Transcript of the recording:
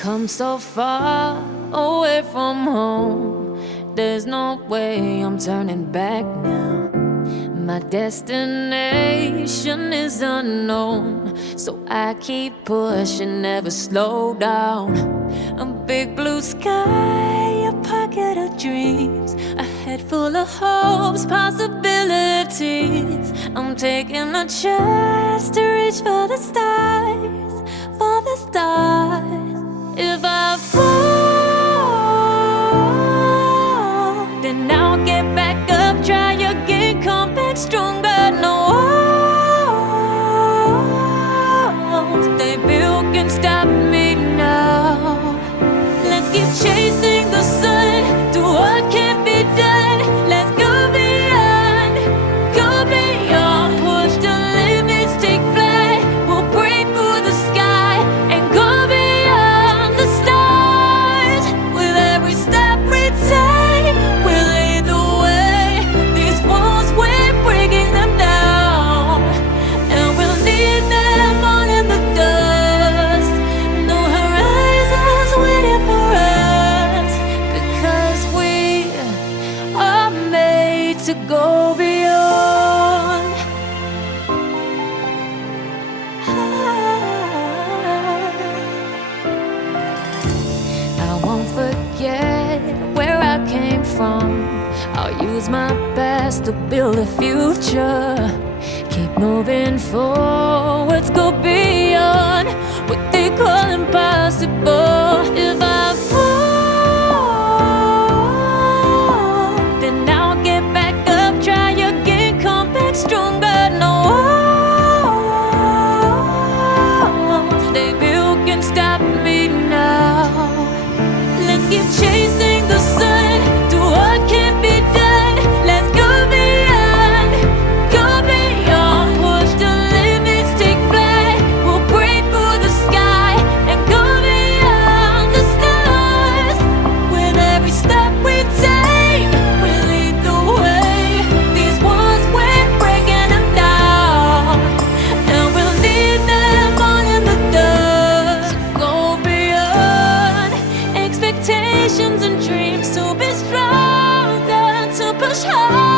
come so far away from home. There's no way I'm turning back now. My destination is unknown, so I keep pushing, never slow down. A big blue sky, a pocket of dreams, a head full of hopes, possibilities. I'm taking a chance to reach for the stars, for the stars. If I fall, then I'll get back up, try again, come back stronger. No walls they built can stop me now. Let's keep chasing the sun, do what can't be done. Let's go beyond, push the limits, take flight. We'll break through the sky and go beyond the stars. With every step we take, we'll lead the way. These walls, we're breaking them down, and we'll leave them all in the dust. No horizons waiting for us, because we are made to go beyond. I won't forget where I came from. I'll use my best to build a future. Keep moving forwards, go beyond what they call impossible. If I fall, then I'll get back up, try again, come back stronger. No walls they built can stop me now. Let's keep chasing the sun, do what can't be done. Let's go beyond, push the limits, take flight. We'll break through the sky and go beyond the stars. With every step we take, we lead the way. These walls, we're breaking them down, and we'll leave them all in the dust. Go beyond expectations and dreams, to be stronger, to push hard.